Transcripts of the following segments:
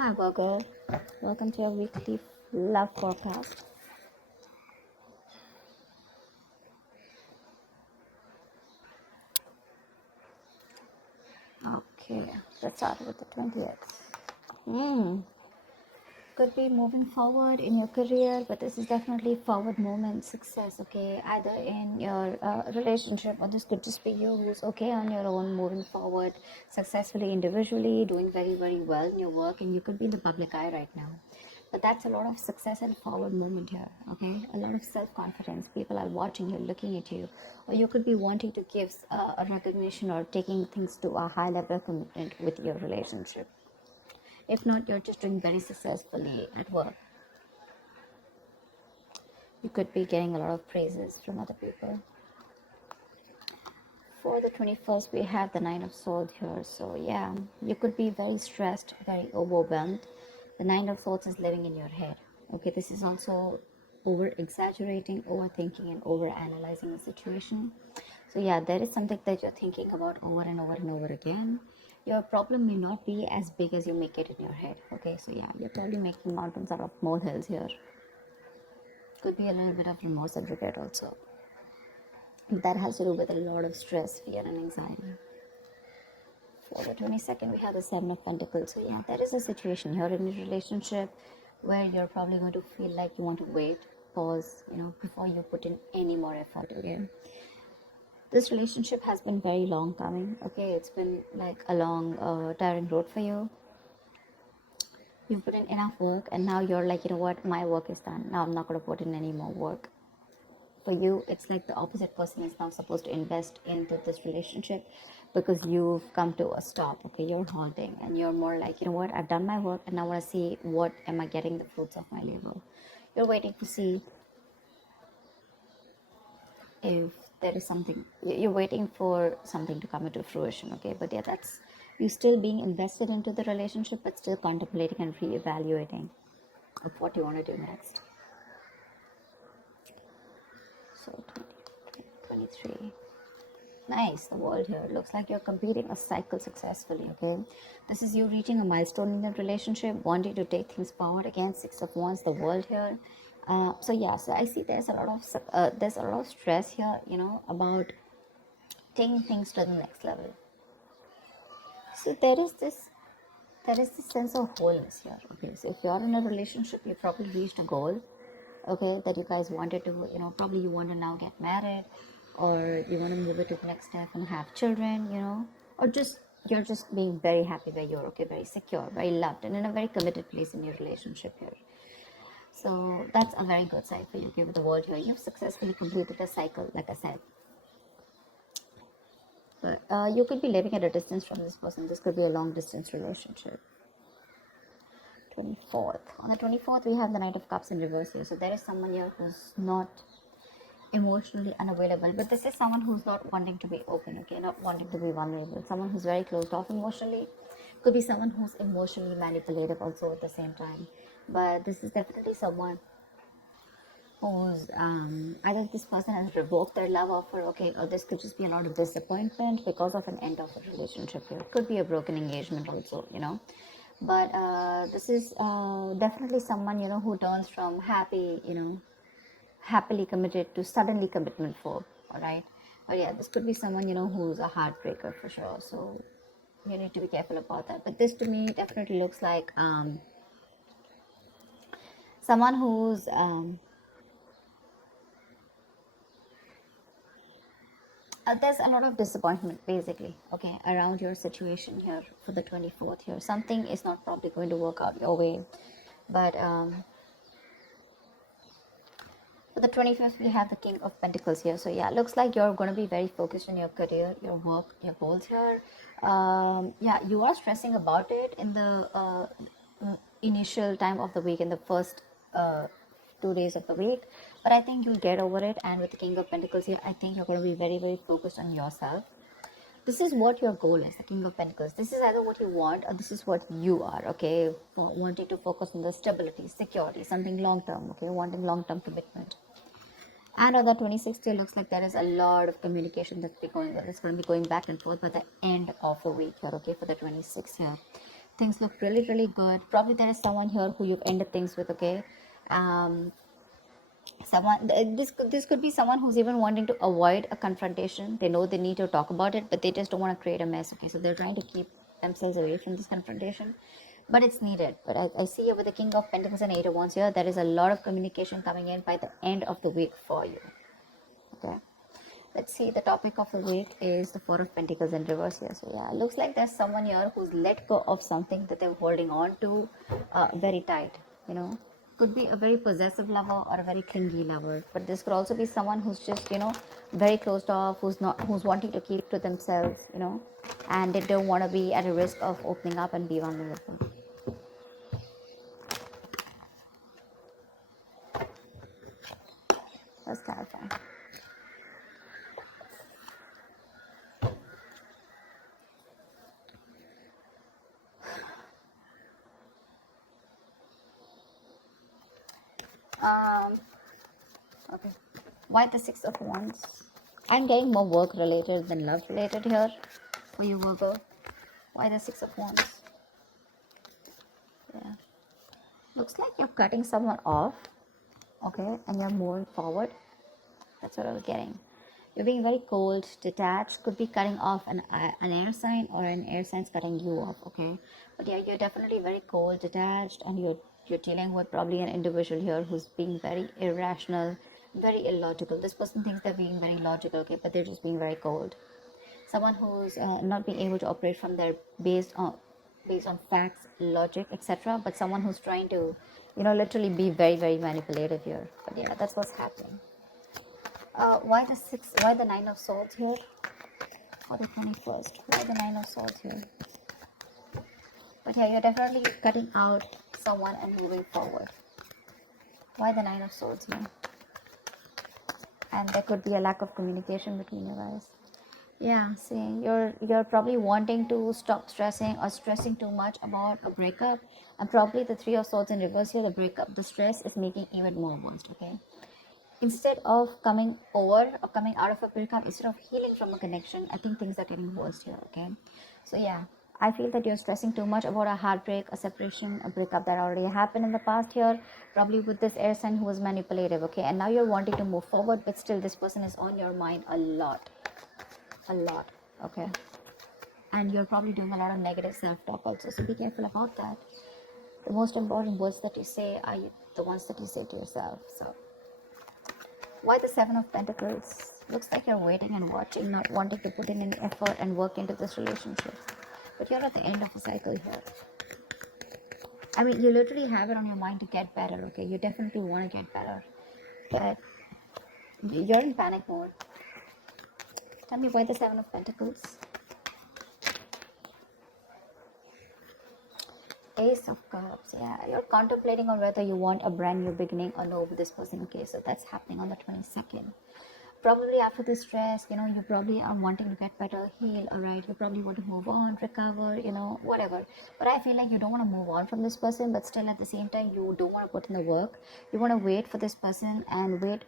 Hi Virgo, welcome to your weekly love forecast. Okay, let's start with the 20th. Could be moving forward in your career, but this is definitely forward movement, success, okay? Either in your relationship, or this could just be you who's okay on your own, moving forward successfully individually, doing very, very well in your work, and you could be in the public eye right now. But that's a lot of success and forward movement here, okay? A lot of self-confidence. People are watching you, looking at you, or you could be wanting to give a recognition or taking things to a high level of commitment with your relationship. If not, you're just doing very successfully at work. You could be getting a lot of praises from other people. For the 21st, we have the Nine of Swords here. So yeah, you could be very stressed, very overwhelmed. The Nine of Swords is living in your head. Okay, this is also over exaggerating, overthinking, and over analyzing the situation. So yeah, there is something that you're thinking about over and over and over again. Your problem may not be as big as you make it in your head. Okay, so yeah, you're probably making mountains out of molehills here. Could be a little bit of remorse and regret also. That has to do with a lot of stress, fear, and anxiety. For the 22nd, we have the Seven of Pentacles. So yeah, there is a situation here in your relationship where you're probably going to feel like you want to wait, pause, before you put in any more effort. Okay, this relationship has been very long coming. Okay, it's been like a long tiring road for you. You've put in enough work, and now you're like, you know what, my work is done. Now I'm not going to put in any more work. For you, it's like the opposite person is now supposed to invest into this relationship because you've come to a stop. Okay, you're haunting, and you're more like, you know what, I've done my work, and now I want to see what am I getting the fruits of my labor. You're waiting to see if there is something, you're waiting for something to come into fruition. Okay, but yeah, that's you still being invested into the relationship, but still contemplating and reevaluating of what you want to do next. So 23. Nice, the world here. Looks like you're completing a cycle successfully, okay? This is you reaching a milestone in your relationship, wanting to take things forward. Again, Six of Wands, the world here. So yeah, so I see there's a lot of stress here, about taking things to the next level. So there is this sense of wholeness here. Okay, so if you're in a relationship, you probably reached a goal, okay, that you guys wanted to, probably you want to now get married, or you want to move it to the next step and have children, or just you're just being very happy where you're, okay, very secure, very loved, and in a very committed place in your relationship here. So that's a very good side for you. Okay, with the world here, you've successfully completed a cycle, like I said. But you could be living at a distance from this person. This could be a long distance relationship. 24th. On the 24th, we have the Knight of Cups in reverse here. So there is someone here who's not emotionally unavailable, but this is someone who's not wanting to be open, okay, not wanting to be vulnerable. Someone who's very closed off emotionally. Could be someone who's emotionally manipulative also at the same time. But this is definitely someone who's either this person has revoked their love offer, okay, or this could just be a lot of disappointment because of an end of a relationship here. Could be a broken engagement also, but this is definitely someone, who turns from happily committed to suddenly commitment for, all right. But yeah, this could be someone, who's a heartbreaker for sure, so you need to be careful about that. But this to me definitely looks like someone who's there's a lot of disappointment basically, okay, around your situation here for the 24th here. Something is not probably going to work out your way, but for the 25th, we have the King of Pentacles here. So yeah, looks like you're going to be very focused on your career, your work, your goals here. Yeah, you are stressing about it in the initial time of the week, in the first 2 days of the week. But I think you'll get over it. And with the King of Pentacles here, I think you're going to be very, very focused on yourself. This is what your goal is, the King of Pentacles. This is either what you want or this is what you are, okay? Wanting to focus on the stability, security, something long-term, okay? Wanting long-term commitment. And on the 26th, it looks like there is a lot of communication that's going to be going back and forth by the end of the week here, okay, for the 26th here. things look really, really good. Probably there is someone here who you've ended things with, okay? Someone, this could be someone who's even wanting to avoid a confrontation. They know they need to talk about it, but they just don't want to create a mess, okay? So they're trying to keep themselves away from this confrontation, but it's needed. But I see here with the King of Pentacles and Eight of Wands here, there is a lot of communication coming in by the end of the week for you, okay? Let's see, the topic of the week is the Four of Pentacles in reverse here. So yeah, looks like there's someone here who's let go of something that they're holding on to very tight, you know. Could be a very possessive lover or a very clingy lover, but this could also be someone who's just, you know, very closed off, who's wanting to keep to themselves, you know, and they don't want to be at a risk of opening up and be vulnerable. Let's clarify. Okay. Why the Six of Wands? I'm getting more work related than love related here for you, Virgo. Why the Six of Wands? Yeah. Looks like you're cutting someone off, okay, and you're moving forward. That's what I was getting. You're being very cold, detached, could be cutting off an air sign, or an air sign's cutting you off, okay? But yeah, you're definitely very cold, detached, and you're dealing with probably an individual here who's being very irrational, very illogical. This person thinks they're being very logical, okay, but they're just being very cold. Someone who's not being able to operate from their based on facts, logic, etc., but someone who's trying to, you know, literally be very, very manipulative here. But yeah, that's what's happening. Why the Nine of Swords here for the 21st? Why the Nine of Swords here? But yeah, you're definitely cutting out someone and moving forward. Why the Nine of Swords here? And there could be a lack of communication between you guys. Yeah, see, you're probably wanting to stop stressing or stressing too much about a breakup, and probably the Three of Swords in reverse here, the breakup, the stress is making even more worse, okay? Instead of coming over or coming out of a breakup, instead of healing from a connection, I think things are getting worse here, okay? So yeah, I feel that you're stressing too much about a heartbreak, a separation, a breakup that already happened in the past here, probably with this air sign who was manipulative, okay? And now you're wanting to move forward, but still this person is on your mind a lot, okay? And you're probably doing a lot of negative self-talk also, so be careful about that. The most important words that you say are the ones that you say to yourself. So why the Seven of Pentacles? Looks like you're waiting and watching, not wanting to put in any effort and work into this relationship. But you're at the end of a cycle here. I mean, you literally have it on your mind to get better, okay? You definitely want to get better. But you're in panic mode. Tell me why the Seven of Pentacles? Ace of Cups, yeah. You're contemplating on whether you want a brand new beginning or no with this person, okay? So that's happening on the 22nd. Probably after this stress, you know, you probably are wanting to get better, heal, all right? You probably want to move on, recover, you know, whatever. But I feel like you don't want to move on from this person, but still at the same time, you don't want to put in the work. You want to wait for this person and wait.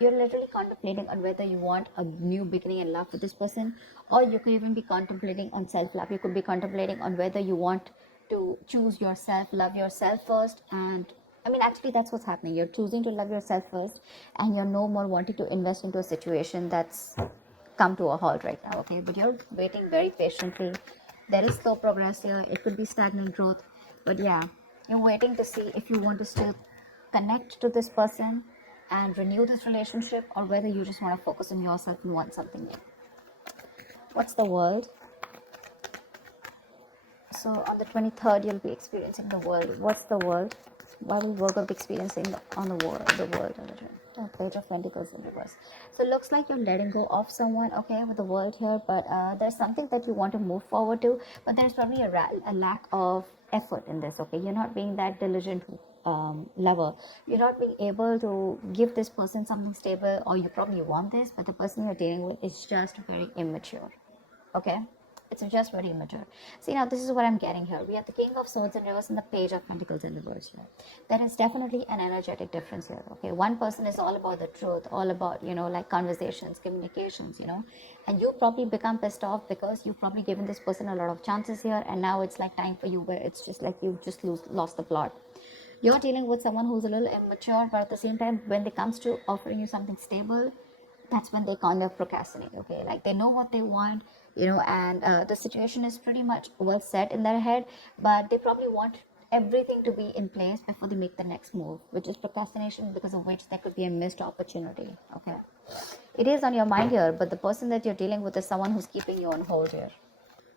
You're literally contemplating on whether you want a new beginning in love with this person, or you could even be contemplating on self-love. You could be contemplating on whether you want to choose yourself, love yourself first. And I mean, actually, that's what's happening. You're choosing to love yourself first, and you're no more wanting to invest into a situation that's come to a halt right now, okay? But you're waiting very patiently. There is slow progress here. It could be stagnant growth, but yeah, you're waiting to see if you want to still connect to this person and renew this relationship, or whether you just want to focus on yourself and want something new. What's the world? So on the 23rd, you'll be experiencing the world. What's the world? Why will Virgo be experiencing on the world? The Page of Pentacles in reverse. So it looks like you're letting go of someone, okay, with the world here. But there's something that you want to move forward to. But there's probably a lack of effort in this, okay? You're not being that diligent lover. You're not being able to give this person something stable, or you probably want this, but the person you're dealing with is just very immature, okay? It's just very immature. See, now this is what I'm getting here. We have the King of Swords in reverse and the Page of Pentacles in reverse here. There is definitely an energetic difference here. Okay, one person is all about the truth, all about, like conversations, communications, and you probably become pissed off because you've probably given this person a lot of chances here, and now it's like time for you where it's just like you just lost the plot. You're dealing with someone who's a little immature, but at the same time, when it comes to offering you something stable, that's when they kind of procrastinate. Okay, like they know what they want, and the situation is pretty much well set in their head, but they probably want everything to be in place before they make the next move, which is procrastination, because of which there could be a missed opportunity. Okay, it is on your mind here, but the person that you're dealing with is someone who's keeping you on hold here.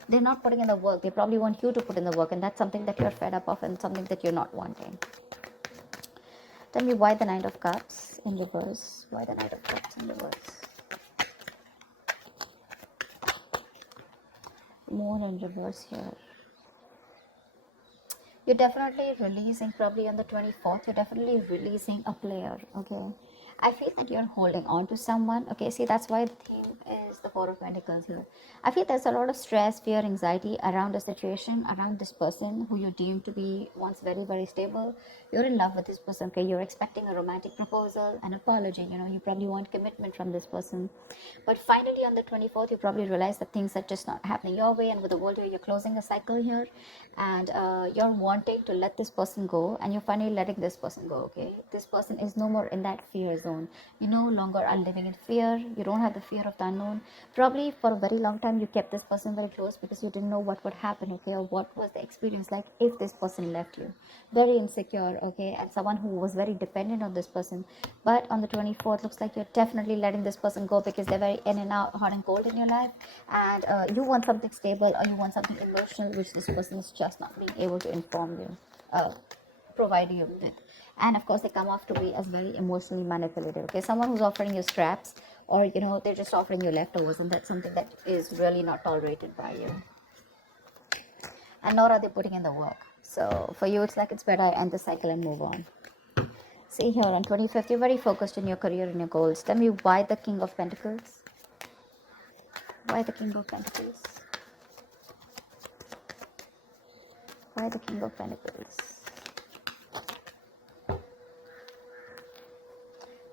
They're not putting in the work. They probably want you to put in the work, and that's something that you're fed up of and something that you're not wanting. Tell me why the Knight of Cups in reverse. Why the Knight of Cups in reverse? Moon in reverse here. You're definitely releasing, probably on the 24th, you're definitely releasing a player, okay? I feel that you're holding on to someone, okay? See, that's why the theme is the Four of Pentacles here. I feel there's a lot of stress, fear, anxiety around the situation, around this person who you deem to be once very, very stable. You're in love with this person, okay? You're expecting a romantic proposal, an apology, you probably want commitment from this person. But finally, on the 24th, you probably realize that things are just not happening your way, and with the world here, you're closing a cycle here, and you're wanting to let this person go, and you're finally letting this person go, okay? This person is no more in that fear zone. You no longer are living in fear. You don't have the fear of the unknown. Probably for a very long time, you kept this person very close because you didn't know what would happen, okay? Or what was the experience like if this person left you. Very insecure, okay? And someone who was very dependent on this person. But on the 24th, looks like you're definitely letting this person go because they're very in and out, hot and cold in your life, and you want something stable, or you want something emotional, which this person is just not being able to inform you, provide you with. And of course, they come off to be as very emotionally manipulative, okay? Someone who's offering you scraps, or they're just offering you leftovers, and that's something that is really not tolerated by you, and nor are they putting in the work. So for you, it's like it's better end the cycle and move on. See here, on 25th, you're very focused in your career and your goals. Tell me why the King of Pentacles? Why the King of Pentacles? Why the King of Pentacles?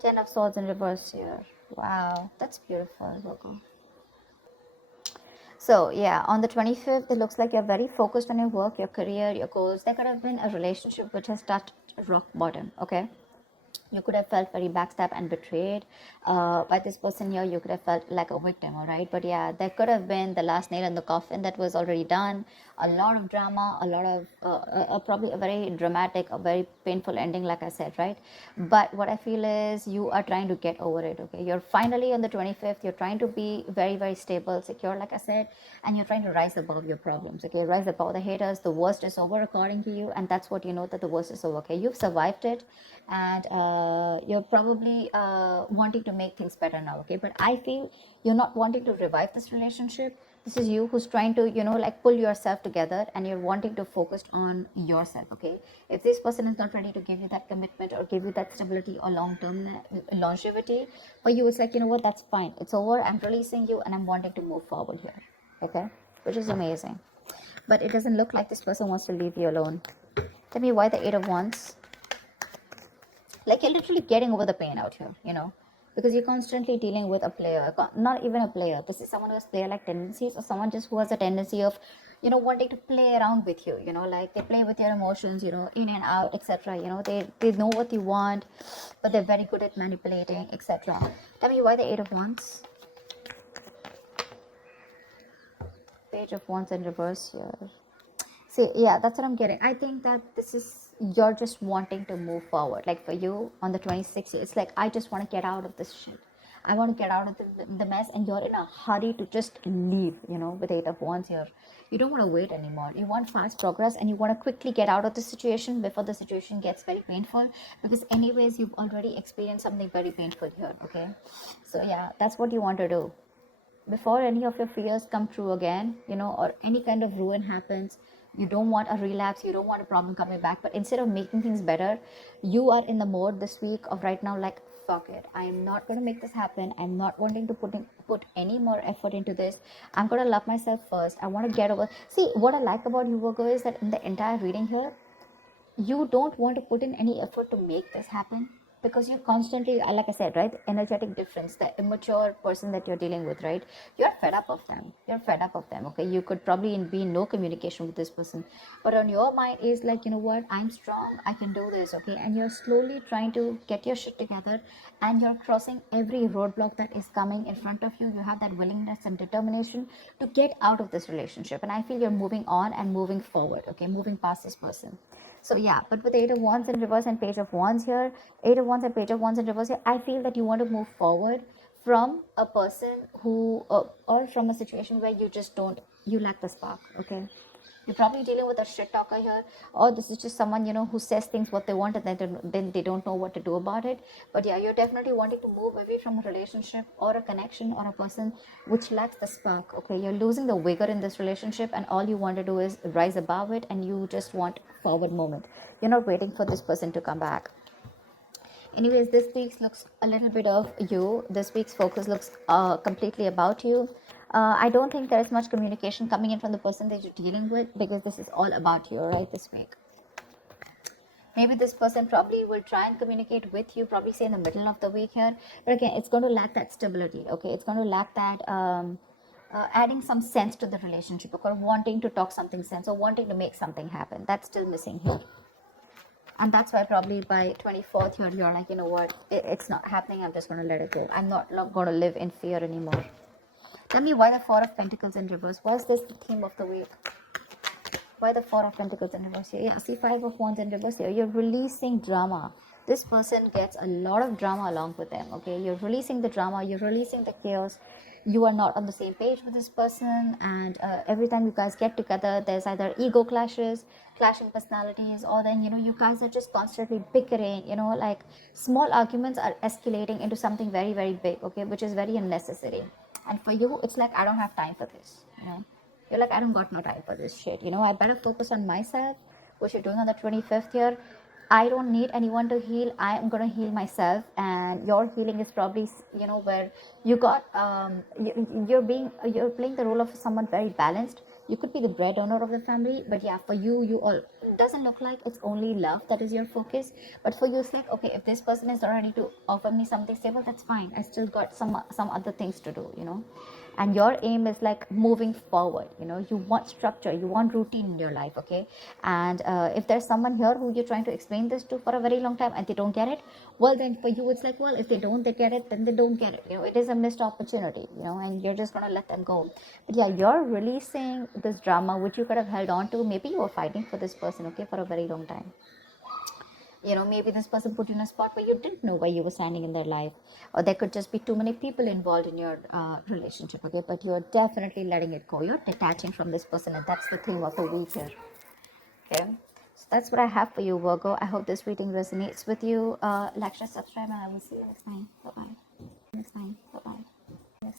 Ten of Swords in reverse here. Wow, that's beautiful, Virgo. So yeah, on the 25th, it looks like you're very focused on your work, your career, your goals. There could have been a relationship which has touched rock bottom, okay? You could have felt very backstabbed and betrayed by this person here. You could have felt like a victim, all right? But yeah, there could have been the last nail in the coffin that was already done. A lot of drama, a lot of probably a very dramatic, a very painful ending, like I said, right? But what I feel is you are trying to get over it, okay? You're finally on the 25th. You're trying to be very, very stable, secure, like I said, and you're trying to rise above your problems, okay? Rise above the haters. The worst is over according to you, and that's what you know, that the worst is over, okay? You've survived it, and you're probably wanting to make things better now, okay? But I feel you're not wanting to revive this relationship. This is you who's trying to like pull yourself together, and you're wanting to focus on yourself, okay? If this person is not ready to give you that commitment or give you that stability or long-term longevity, for you it's like, you know what, that's fine, it's over, I'm releasing you, and I'm wanting to move forward here, okay? Which is amazing. But it doesn't look like this person wants to leave you alone. Tell me why the Eight of Wands. Like, you're literally getting over the pain out here, because you're constantly dealing with a player, not even a player. This is someone who has player-like tendencies, or someone just who has a tendency of, wanting to play around with you, like they play with your emotions, in and out, etc. They know what you want, but they're very good at manipulating, etc. Tell me why the Eight of Wands. Page of Wands in reverse here. See, yeah, that's what I'm getting. I think that this is, you're just wanting to move forward. Like for you, on the 26th, it's like, I just want to get out of this shit. I want to get out of the mess, and you're in a hurry to just leave, with Eight of Wands here. You don't want to wait anymore. You want fast progress, and you want to quickly get out of the situation before the situation gets very painful, because anyways, you've already experienced something very painful here, okay? So yeah, that's what you want to do. Before any of your fears come true again, or any kind of ruin happens, you don't want a relapse, you don't want a problem coming back, but instead of making things better, you are in the mode this week of right now, like fuck it, I'm not going to make this happen. I'm not wanting to put any more effort into this. I'm going to love myself first. I want to get over. See, what I like about you, Virgo, is that in the entire reading here, you don't want to put in any effort to make this happen, because you're constantly, like I said, right, energetic difference, the immature person that you're dealing with, right, you're fed up of them. You're fed up of them. Okay, you could probably be in no communication with this person, but on your mind is like, you know what, I'm strong, I can do this. Okay, and you're slowly trying to get your shit together, and you're crossing every roadblock that is coming in front of you. You have that willingness and determination to get out of this relationship, and I feel you're moving on and moving forward. Okay, moving past this person. So yeah, but with Eight of Wands in reverse and Page of Wands here, Eight of Wands and Page of Wands in reverse here, I feel that you want to move forward from a person who, or from a situation where you just don't, you lack the spark. Okay, you're probably dealing with a shit talker here, or this is just someone, you know, who says things what they want, and then they don't know what to do about it. But yeah, you're definitely wanting to move away from a relationship or a connection or a person which lacks the spark. Okay, you're losing the vigor in this relationship, and all you want to do is rise above it, and you just want forward moment. You're not waiting for this person to come back. Anyways, this week's looks a little bit of you. This week's focus looks completely about you. I don't think there is much communication coming in from the person that you're dealing with, because this is all about you, right, this week. Maybe this person probably will try and communicate with you, probably say in the middle of the week here. But again, it's going to lack that stability, okay? It's going to lack that adding some sense to the relationship, or wanting to talk something sense, or wanting to make something happen. That's still missing here. And that's why probably by 24th here, you're like, you know what, it's not happening. I'm just going to let it go. I'm not going to live in fear anymore. Tell me why the Four of Pentacles in reverse. Was this the theme of the week? Why the Four of Pentacles in reverse here? Yeah, see, Five of Wands in reverse here. You're releasing drama. This person gets a lot of drama along with them, okay? You're releasing the drama. You're releasing the chaos. You are not on the same page with this person, and every time you guys get together, there's either ego clashes, clashing personalities, or then, you know, you guys are just constantly bickering, you know, like small arguments are escalating into something very, very big, okay, which is very unnecessary. And for you, it's like, I don't have time for this, you know. You're like, I don't got no time for this shit, you know. I better focus on myself, which you're doing on the 25th here. I don't need anyone to heal. I am going to heal myself. And your healing is probably, you know, where you got, you're playing the role of someone very balanced. You could be the breadwinner of the family, but yeah, for you, it doesn't look like it's only love that is your focus. But for you, it's like, okay, if this person is not ready to offer me something stable, that's fine. I still got some other things to do, you know. And your aim is like moving forward, you know. You want structure, you want routine in your life, okay? And if there's someone here who you're trying to explain this to for a very long time and they don't get it, well, then for you it's like, well, if they get it, then they don't get it, you know. It is a missed opportunity, you know, and you're just gonna let them go. But yeah, you're releasing this drama which you could have held on to. Maybe you were fighting for this person, okay, for a very long time. You know, maybe this person put you in a spot where you didn't know where you were standing in their life, or there could just be too many people involved in your relationship, okay? But you're definitely letting it go. You're detaching from this person, and that's the theme of the week here, okay? So that's what I have for you, Virgo. I hope this reading resonates with you. Like, share, subscribe, and I will see you next time. Bye-bye. Next time.